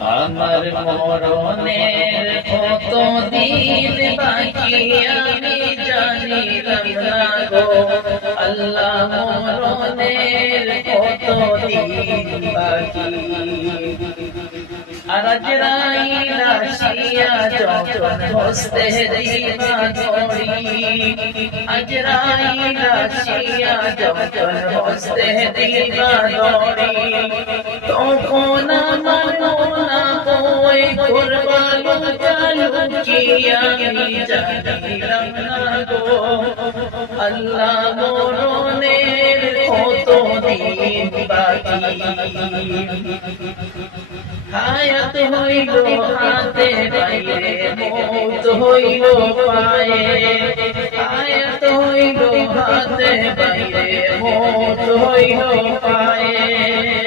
আমার মরণের কত দিন বাকি আমি জানিলাম না গো আল্লাহ মরণের কত দিন বাকি আজরাইল আসিয়া যখন হস্তে দিবা ধরি আজরাইল আসিয়া যখন হস্তে দিবা ধরি তখন আমার মনা বই কুরবানো চালু কি আমি জানিলাম না গো আল্লাহ মরণের কত দিন বাকি হায়াত হইল হাতে বাইরে মৌত হইল পায়ে হায়াত হইল হাতে বাইরে মৌত হইল পায়ে